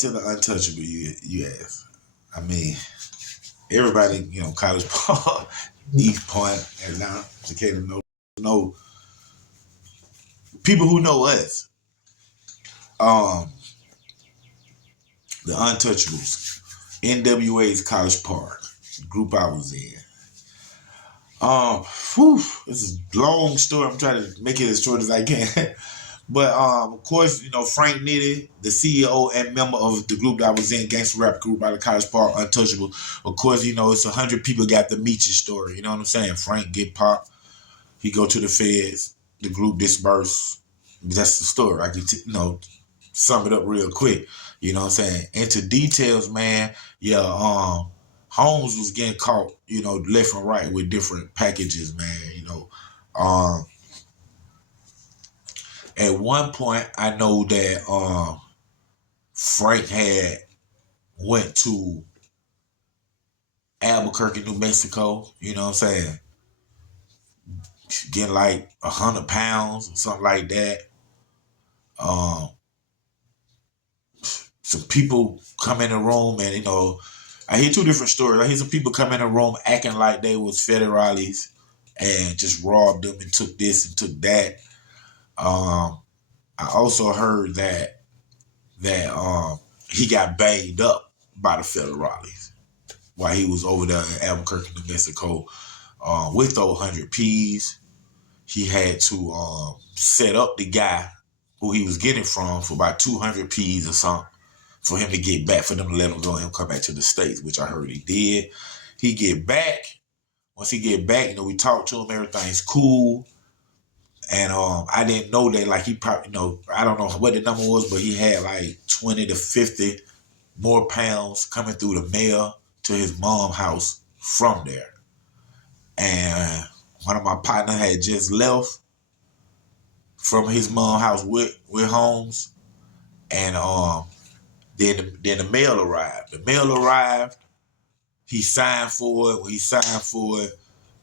to the Untouchable, you ask. I mean, everybody, College Park, East Point, Atlanta, Decatur, know people who know us. The Untouchables, NWA's College Park, the group I was in. This is a long story. I'm trying to make it as short as I can. But of course, Frank Nitty, the CEO and member of the group that I was in, Gangsta rap group out of College Park, Untouchable. Of course, it's 100 people got to meet your story. You know what I'm saying? Frank get popped. He go to the feds. The group disperse. That's the story. I can, sum it up real quick. You know what I'm saying? Into details, man. Yeah, Holmes was getting caught, left and right with different packages, man. At one point, I know that Frank had went to Albuquerque, New Mexico. You know what I'm saying? Getting like 100 pounds or something like that. Some people come in the room and, I hear two different stories. I hear some people come in the room acting like they was federales and just robbed them and took this and took that. I also heard that he got banged up by the federales while he was over there in Albuquerque, New Mexico, with those 100 P's. He had to set up the guy who he was getting from for about 200 P's or something for him to get back, for them to let him go and him come back to the States, which I heard he did. He get back. Once he get back, we talked to him, everything's cool. And I didn't know that, like, he probably, I don't know what the number was, but he had like 20 to 50 more pounds coming through the mail to his mom's house from there. And one of my partners had just left from his mom's house with Holmes. And then the mail arrived. The mail arrived. He signed for it. When he signed for it,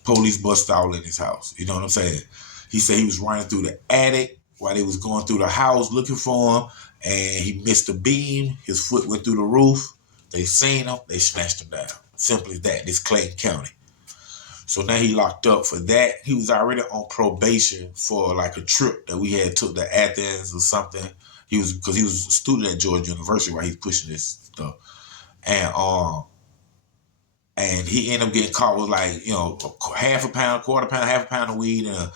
police bust all in his house. You know what I'm saying? He said he was running through the attic while they was going through the house looking for him, and he missed a beam. His foot went through the roof. They seen him. They snatched him down. Simple as that. This Clayton County. So now he locked up for that. He was already on probation for like a trip that we had took to Athens or something. Because he was a student at Georgia University while he's pushing this stuff. And he ended up getting caught with like, half a pound, quarter pound, half a pound of weed and a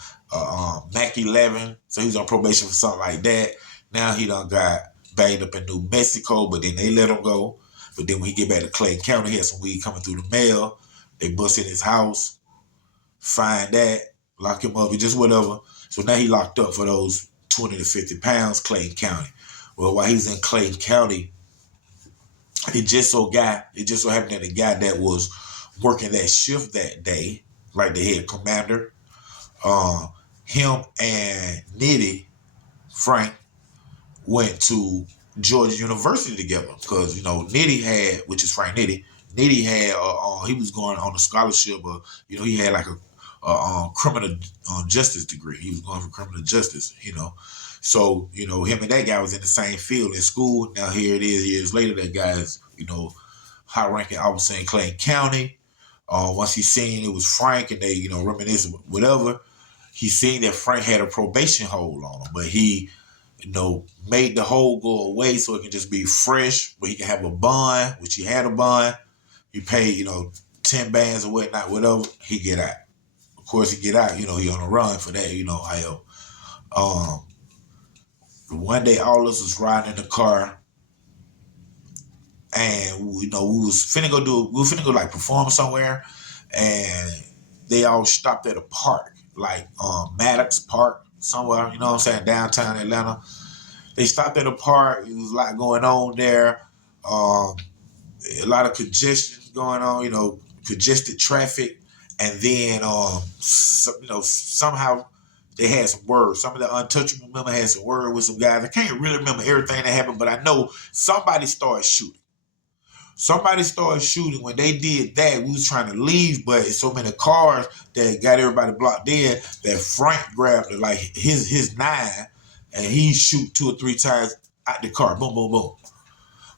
Mac 11. So he was on probation for something like that. Now he done got banged up in New Mexico, but then they let him go. But then when he get back to Clayton County, he had some weed coming through the mail. They bust in his house, find that, lock him up, just whatever. So now he locked up for those 20 to 50 pounds, Clayton County. Well, while he was in Clayton County, it just so happened that the guy that was working that shift that day, like the head commander, him and Nitty, Frank, went to Georgia University together because, Nitty had, which is Frank Nitty had, he was going on a scholarship, he had like a criminal justice degree. He was going for criminal justice, So, him and that guy was in the same field in school. Now here it is years later, that guy's, high-ranking officer in Clayton County. Once he seen it was Frank and they, reminiscing whatever, he seen that Frank had a probation hold on him, but he, made the hold go away so it can just be fresh, but he can have a bond, which he had a bond. He paid, 10 bands or whatnot, whatever, he get out. Of course, he get out, he on a run for that, one day all of us was riding in the car and, we was finna go like perform somewhere, and they all stopped at a park, like Maddox Park, somewhere, downtown Atlanta. They stopped at a park. There was a lot going on there. A lot of congestion going on, congested traffic. And then, somehow they had some words. Some of the Untouchable members had some word with some guys. I can't really remember everything that happened, but I know somebody started shooting. When they did that, we was trying to leave, but it's so many cars that got everybody blocked in that Frank grabbed like his 9 and he shoot 2 or 3 times out the car. Boom, boom, boom.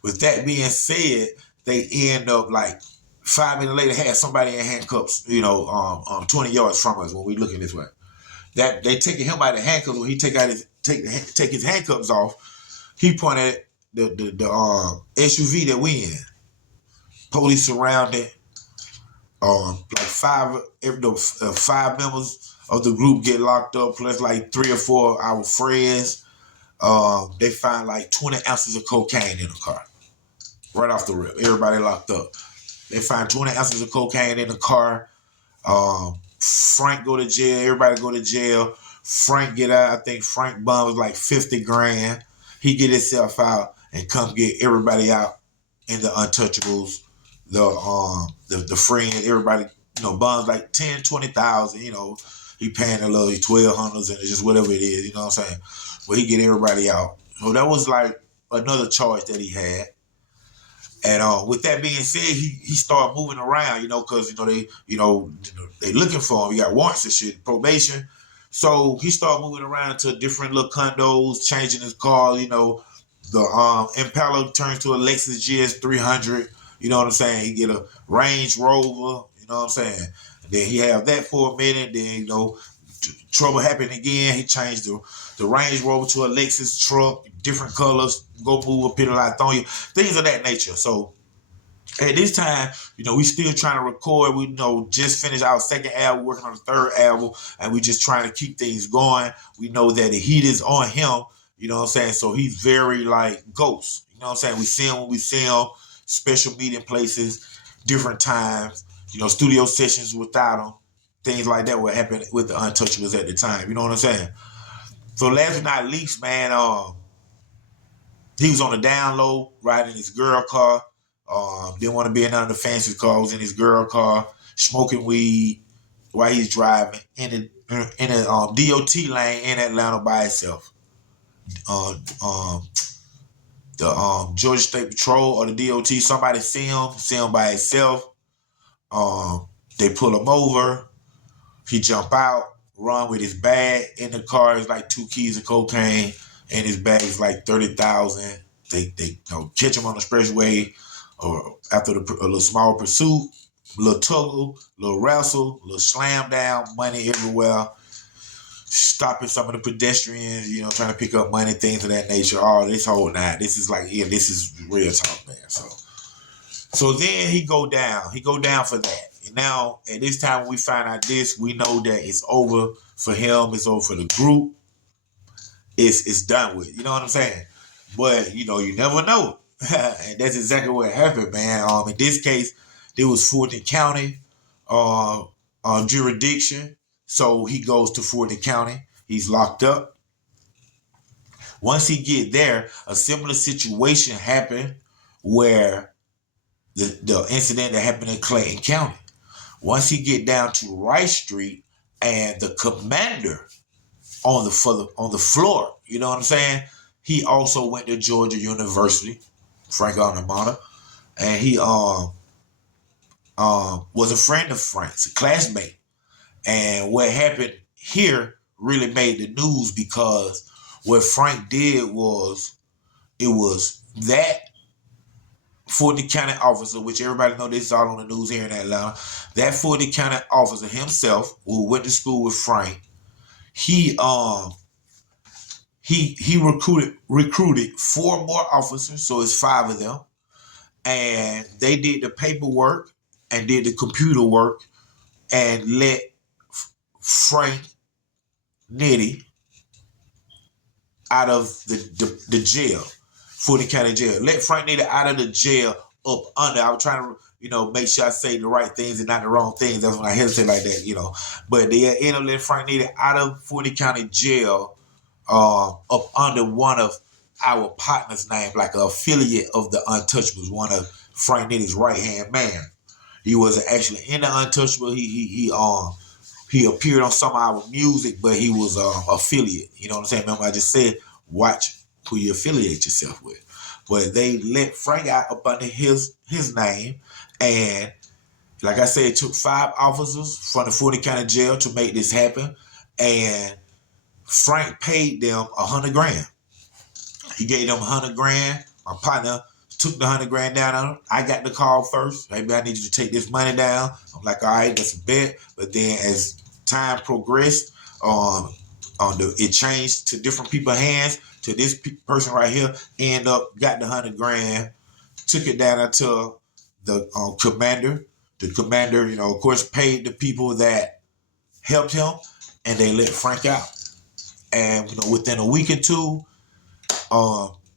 With that being said, they end up like 5 minutes later had somebody in handcuffs, 20 yards from us when we looking this way. That they taking him out of handcuffs. When he take his handcuffs off, he pointed at the SUV that we in. Police surrounded. Like five members of the group get locked up, plus like 3 or 4 of our friends. They find like 20 ounces of cocaine in the car. Right off the rip. Everybody locked up. They find 20 ounces of cocaine in the car. Frank go to jail. Everybody go to jail. Frank get out. I think Frank bond was like 50 grand. He get himself out and come get everybody out in the Untouchables. The friends, everybody, bonds like 10, 20,000, he paying a little 1,200s and just whatever it is, you know what I'm saying? But he get everybody out. So that was like another charge that he had. And with that being said, he started moving around, because they looking for him. He got warrants and shit, probation. So he started moving around to different little condos, changing his car. The Impala turns to a Lexus GS 300. You know what I'm saying? He get a Range Rover. You know what I'm saying? And then he have that for a minute. Then trouble happened again. He changed the Range Rover to a Lexus truck, different colors, go move a pit of Lithonia, things of that nature. So at this time, we still trying to record. We just finished our second album, working on the third album, and we just trying to keep things going. We know that the heat is on him. You know what I'm saying? So he's very like ghost. You know what I'm saying? We see him when we see him. Special meeting places, different times. Studio sessions without him. Things like that would happen with the Untouchables at the time. You know what I'm saying? So last but not least, man, he was on the down low, riding his girl car. Didn't want to be in none of the fancy cars. In his girl car, smoking weed while he's driving in a DOT lane in Atlanta by himself. The Georgia State Patrol or the DOT, somebody see him by himself. They pull him over. He jump out, run with his bag. In the car is like 2 keys of cocaine, and his bag is like 30,000. They catch him on the expressway, or after a little small pursuit, a little tuggle, a little wrestle, a little slam down, money everywhere. Stopping some of the pedestrians, trying to pick up money, things of that nature. Oh, this whole night. This is like, this is real talk, man. So then he go down. He go down for that. And now, at this time when we find out this, we know that it's over for him. It's over for the group. It's done with. You know what I'm saying? But, you never know. And that's exactly what happened, man. In this case, there was Fulton County jurisdiction. So he goes to Fulton County. He's locked up. Once he get there, a similar situation happened where the incident that happened in Clayton County. Once he get down to Rice Street, and the commander on the floor, you know what I'm saying? He also went to Georgia University, Frank Altamont, and he was a friend of Frank's, a classmate. And what happened here really made the news, because what Frank did was, it was that Fulton County officer, which everybody know this is all on the news here in Atlanta, that Fulton County officer himself, who went to school with Frank, he recruited 4 more officers, so it's 5 of them, and they did the paperwork and did the computer work and let Frank Nitty out of the jail, Fulton County jail. Let Frank Nitty out of the jail up under. I was trying to, make sure I say the right things and not the wrong things. That's when I hesitate like that, But they ended up letting Frank Nitty out of Fulton County jail up under one of our partners' name, like an affiliate of the Untouchables, one of Frank Nitty's right-hand man. He wasn't actually in the Untouchable. He appeared on some of our music, but he was affiliate. You know what I'm saying? Remember I just said, watch who you affiliate yourself with. But they let Frank out up under his name. And like I said, it took 5 officers from the Fulton County jail to make this happen. And Frank paid them $100 grand. He gave them $100 grand. My partner took the 100 grand down on him. I got the call first. Maybe I need you to take this money down. I'm like, all right, that's a bet. But then as time progressed, it changed to different people's hands. To this person right here, end up got the 100 grand, took it down to the commander. The commander, of course, paid the people that helped him, and they let Frank out. And within a week or two,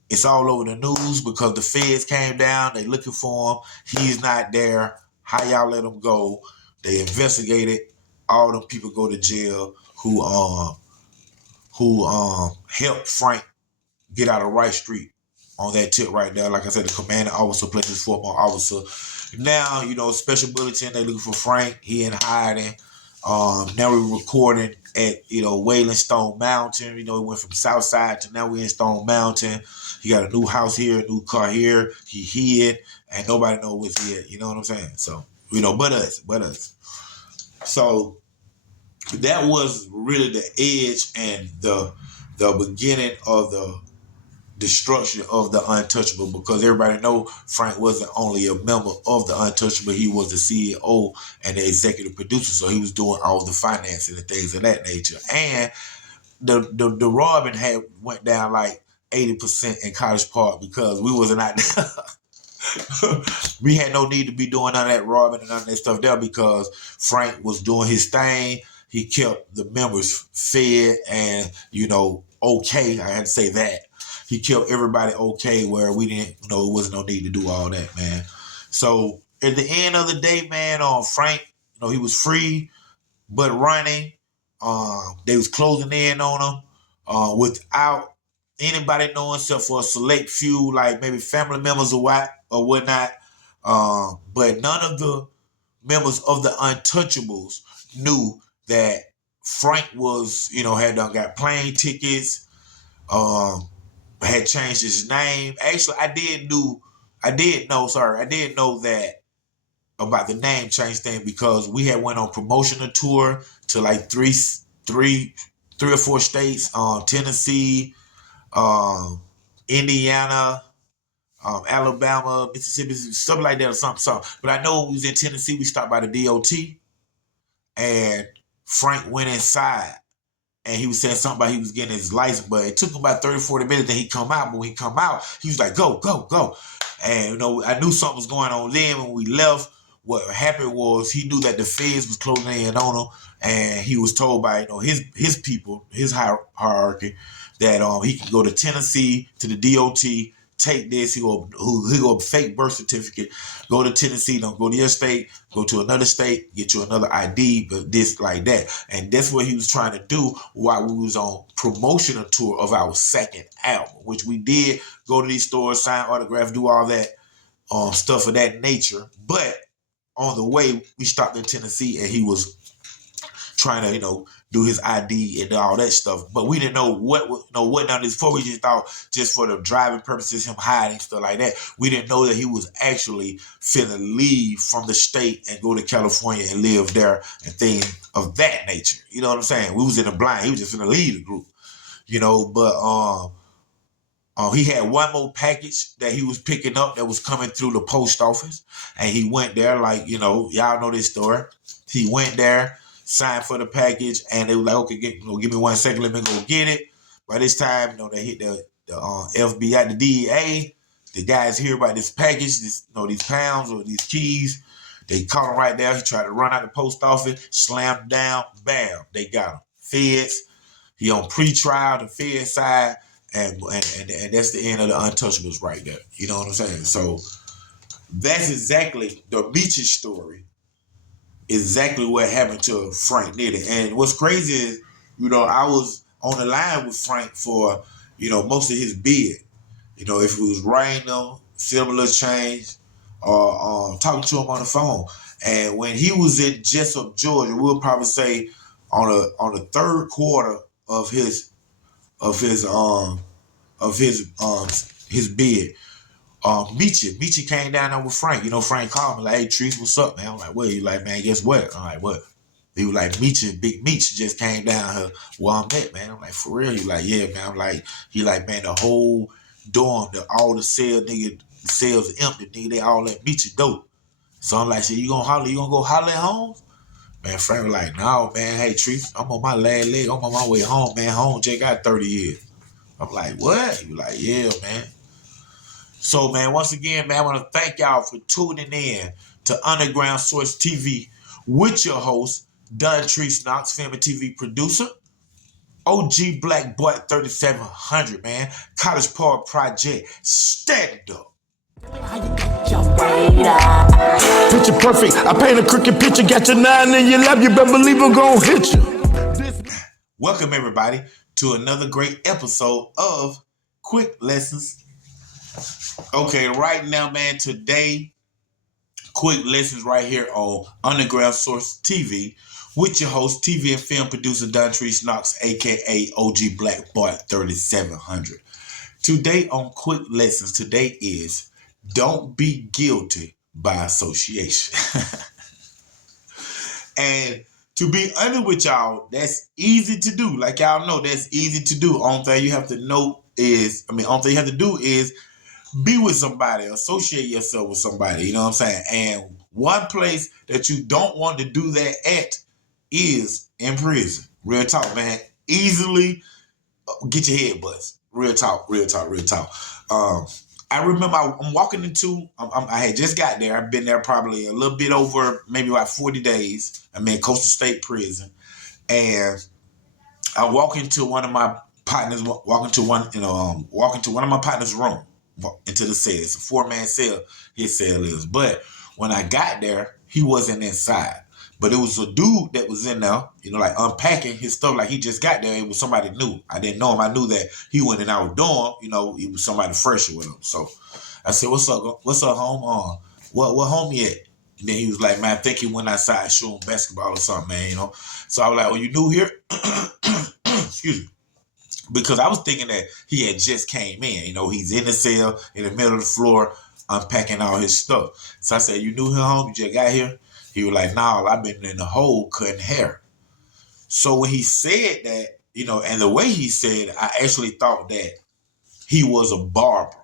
it's all over the news because the feds came down. They looking for him. He's not there. How y'all let him go? They investigated. All them people go to jail who helped Frank get out of Wright Street on that tip right there. Like I said, the commanding officer played his former officer. Now, special bulletin, they looking for Frank. He in hiding. Now we're recording at, Wailing Stone Mountain. We went from Southside to now we're in Stone Mountain. He got a new house here, a new car here. He hid, and nobody knows what's here. You know what I'm saying? So, but us. So that was really the edge and the beginning of the destruction of the Untouchable, because everybody know Frank wasn't only a member of the Untouchable, he was the CEO and the executive producer, so he was doing all the financing and things of that nature. And the robbing had went down like 80% in College Park because we wasn't out there. We had no need to be doing none of that robbing and none of that stuff there because Frank was doing his thing. He kept the members fed and, okay. I had to say that. He kept everybody okay where we didn't, it wasn't no need to do all that, man. So at the end of the day, man, Frank, he was free, but running. They was closing in on him without anybody knowing except for a select few, like maybe family members or whatnot. But none of the members of the Untouchables knew that Frank was, had done got plane tickets, had changed his name. Actually, I did know that about the name change thing because we had went on promotional tour to like three or four states, Tennessee, Indiana, Alabama, Mississippi, something like that or something. But I know we was in Tennessee. We stopped by the DOT, and Frank went inside. And he was saying something about he was getting his license, but it took him about 30, 40 minutes that he come out. But when he come out, he was like, go, go, go. And, I knew something was going on then. When we left, what happened was he knew that the feds was closing in on him. And he was told by, his people, his hierarchy, that he can go to Tennessee, to the DOT, take this, he go fake birth certificate, go to Tennessee, don't go to your state, go to another state, get you another ID, but this like that. And that's what he was trying to do while we was on promotional tour of our second album, which we did go to these stores, sign autographs, do all that stuff of that nature. But on the way, we stopped in Tennessee and he was trying to, do his ID and all that stuff. But we didn't know what none of this for. We just thought just for the driving purposes, him hiding, stuff like that. We didn't know that he was actually finna leave from the state and go to California and live there and things of that nature. You know what I'm saying? We was in the blind. He was just finna leave the group, but he had one more package that he was picking up that was coming through the post office. And he went there like, y'all know this story. He went there, signed for the package, and they were like, okay, give me 1 second, let me go get it. By this time, they hit the FBI, the DEA. The guys hear about this package, these pounds or these keys. They caught him right there. He tried to run out the post office, slammed down, bam, they got him. Feds, he on pre-trial, the Fed side, and that's the end of the Untouchables right there. You know what I'm saying? So that's exactly the Beaches story. Exactly what happened to Frank Nitty. And what's crazy is, I was on the line with Frank for, most of his bid. If it was raining, similar change, or talking to him on the phone. And when he was in Jessup, Georgia, we'll probably say on the third quarter of his bid, Michi came down there with Frank. Frank called me like, hey, Trees, what's up, man? I'm like, what? He like, man, guess what? I'm like, what? He was like, Big Meech just came down here where I'm at, man. I'm like, for real? He like, yeah, man. I'm like, he like, man, the whole dorm, all the cell nigga, The cells are empty, nigga. They all at meet your door. So I'm like, shit, you gonna holler? You gonna go holler at home? Man, Frank was like, no, man. Hey, Trees, I'm on my last leg. I'm on my way home, man. Home, Jay got 30 years. I'm like, what? He was like, yeah, man. So, man, once again, man, I want to thank y'all for tuning in to Underground Source TV with your host, Don Trees Knox, film and TV producer, OG Black Boy 3700, man. College Park Project, stand up. Picture perfect. I paint a crooked picture. Got your 9 in your lap. You better believe I'm gonna hit you. Welcome, everybody, to another great episode of Quick Lessons. Okay, right now, man, today, Quick Lessons right here on Underground Source TV with your host, TV and film producer, Don Trees Knox, a.k.a. OG Black Boy 3700. Today on Quick Lessons, today is don't be guilty by association. And to be honest with y'all, that's easy to do. Like y'all know, that's easy to do. Only thing you have to know is, only thing you have to do is be with somebody, associate yourself with somebody. You know what I'm saying? And one place that you don't want to do that at is in prison. Real talk, man. Easily get your head buzzed. Real talk, real talk, real talk. I remember I'm walking into, I had just got there. I've been there probably a little bit over, maybe about 40 days. I'm in Coastal State Prison. And I walk into one of my partners, walk into one of my partners' room, into the cell. It's a 4-man cell, his cell is. But when I got there, he wasn't inside. But it was a dude that was in there, like unpacking his stuff like he just got there. It was somebody new. I didn't know him. I knew that he went in our dorm, it was somebody fresh with him. So I said, what's up, home? What home you at? And then he was like, man, I think he went outside shooting basketball or something, man, So I was like, oh, you new here? Excuse me. Because I was thinking that he had just came in. He's in the cell, in the middle of the floor, unpacking all his stuff. So I said, you new here, home? You just got here? He was like, nah, I've been in the hole cutting hair. So when he said that, and the way he said it, I actually thought that he was a barber.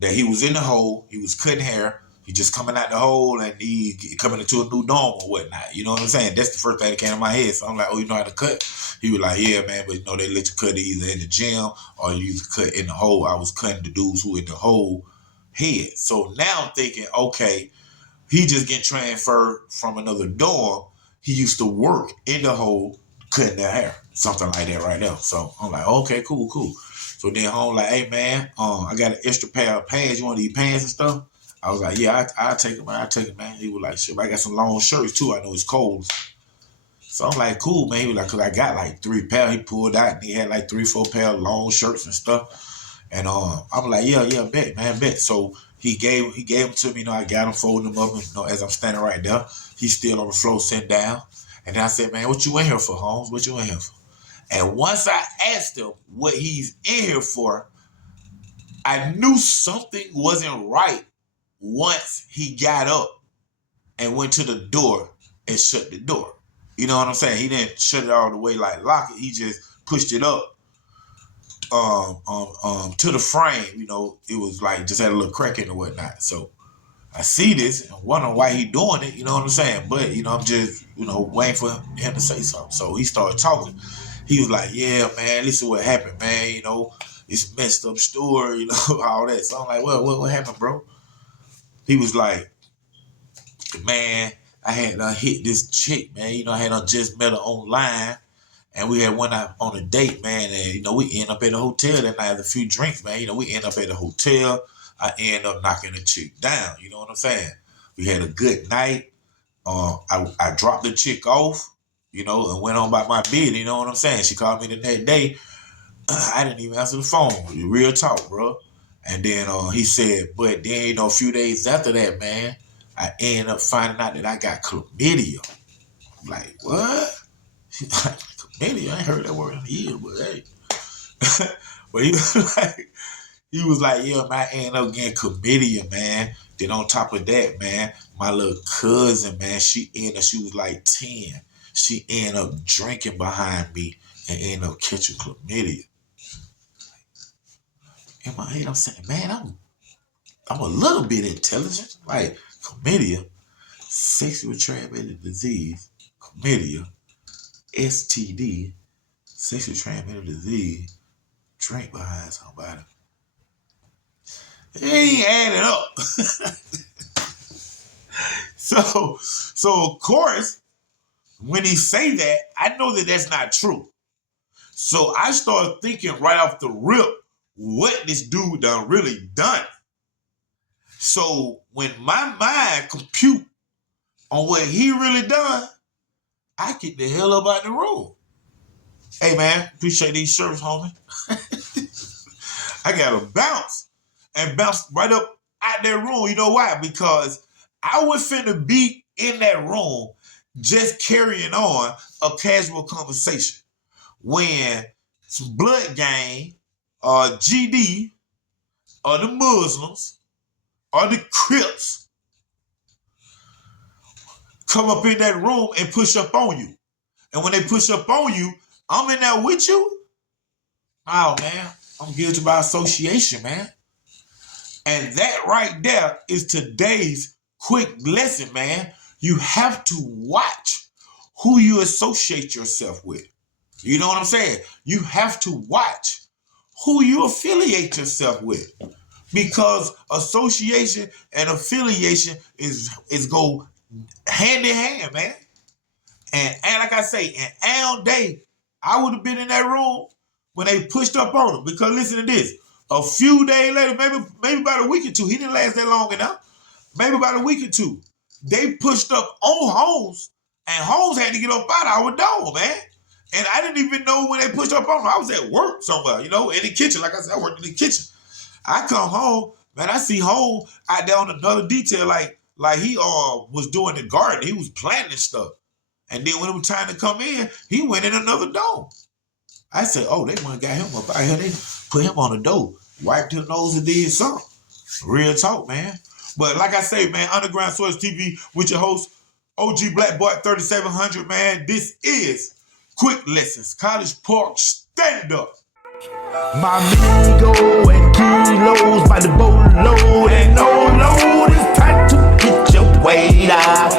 That he was in the hole, he was cutting hair, he just coming out the hole and he coming into a new dorm or whatnot. You know what I'm saying? That's the first thing that came to my head. So I'm like, oh, you know how to cut? He was like, yeah, man, but they let you cut either in the gym or you cut in the hole. I was cutting the dudes who in the hole head. So now I'm thinking, okay, he just getting transferred from another dorm. He used to work in the hole cutting their hair. Something like that right there. So I'm like, okay, cool. So then home like, hey, man, I got an extra pair of pants. You want these pants and stuff? I was like, yeah, I'll take it, man. He was like, shit, I got some long shirts, too. I know it's cold. So I'm like, cool, man. He was like, because I got like 3 pairs. He pulled out and he had like 3-4 pair of long shirts and stuff. And I'm like, yeah, bet, man, bet. So he gave them to me. I got him, folding them up. And, as I'm standing right there, he's still on the floor, sitting down. And then I said, man, what you in here for, Holmes? What you in here for? And once I asked him what he's in here for, I knew something wasn't right once he got up and went to the door and shut the door. You know what I'm saying? He didn't shut it all the way like lock it. He just pushed it up to the frame. It was like just had a little crack in it or whatnot. So I see this and wondering why he doing it. You know what I'm saying? But I'm just waiting for him to say something. So he started talking. He was like, yeah, man, listen what happened, man. It's a messed up story, all that. So I'm like, what happened, bro? He was like, man, I had hit this chick, man. I had just met her online. And we had went out on a date, man. And, we end up at a hotel that night, had a few drinks, man. We end up at a hotel. I end up knocking the chick down. You know what I'm saying? We had a good night. I dropped the chick off, and went on about my bid. You know what I'm saying? She called me the next day. I didn't even answer the phone. Real talk, bro. And then he said, but then, a few days after that, man, I ended up finding out that I got chlamydia. I'm like, what? Chlamydia? I ain't heard that word in years, but hey. But he was like, yeah, man, I ended up getting chlamydia, man. Then on top of that, man, my little cousin, man, she was like 10. She ended up drinking behind me and ended up catching chlamydia. In my head, I'm saying, man, I'm a little bit intelligent, like chlamydia, sexually transmitted disease, chlamydia, STD, sexually transmitted disease, drink behind somebody. It ain't adding up. So of course, when he say that, I know that that's not true. So I started thinking right off the rip what this dude done really done. So when my mind compute on what he really done, I get the hell up out the room. Hey man, appreciate these shirts, homie. I gotta bounce and bounce right up out that room. You know why? Because I was finna be in that room just carrying on a casual conversation when some blood gang or GD or the Muslims or the Crips come up in that room and push up on you. And when they push up on you, I'm in there with you. Oh man, I'm guilty by association, man. And that right there is today's quick lesson, man. You have to watch who you associate yourself with. You know what I'm saying? You have to watch who you affiliate yourself with. Because association and affiliation is go hand in hand, man. And like I say, in all day, I would have been in that room when they pushed up on him. Because listen to this. A few days later, maybe about a week or two, he didn't last that long enough. Maybe about a week or two, they pushed up on Holmes, and Holmes had to get up out of our door, man. And I didn't even know when they pushed up on him. I was at work somewhere, in the kitchen. Like I said, I worked in the kitchen. I come home, man, I see Holmes out there on another detail, like he was doing the garden. He was planting stuff. And then when it was time to come in, he went in another door. I said, oh, they might got him up out here. They put him on the door, wiped his nose and did something. Real talk, man. But like I say, man, Underground Source TV with your host, OG Black Boy 3700, man. This is Quick Lessons, College Park Stand Up. My amigo and kilos by the boatload and no load. It's time to get your weight out.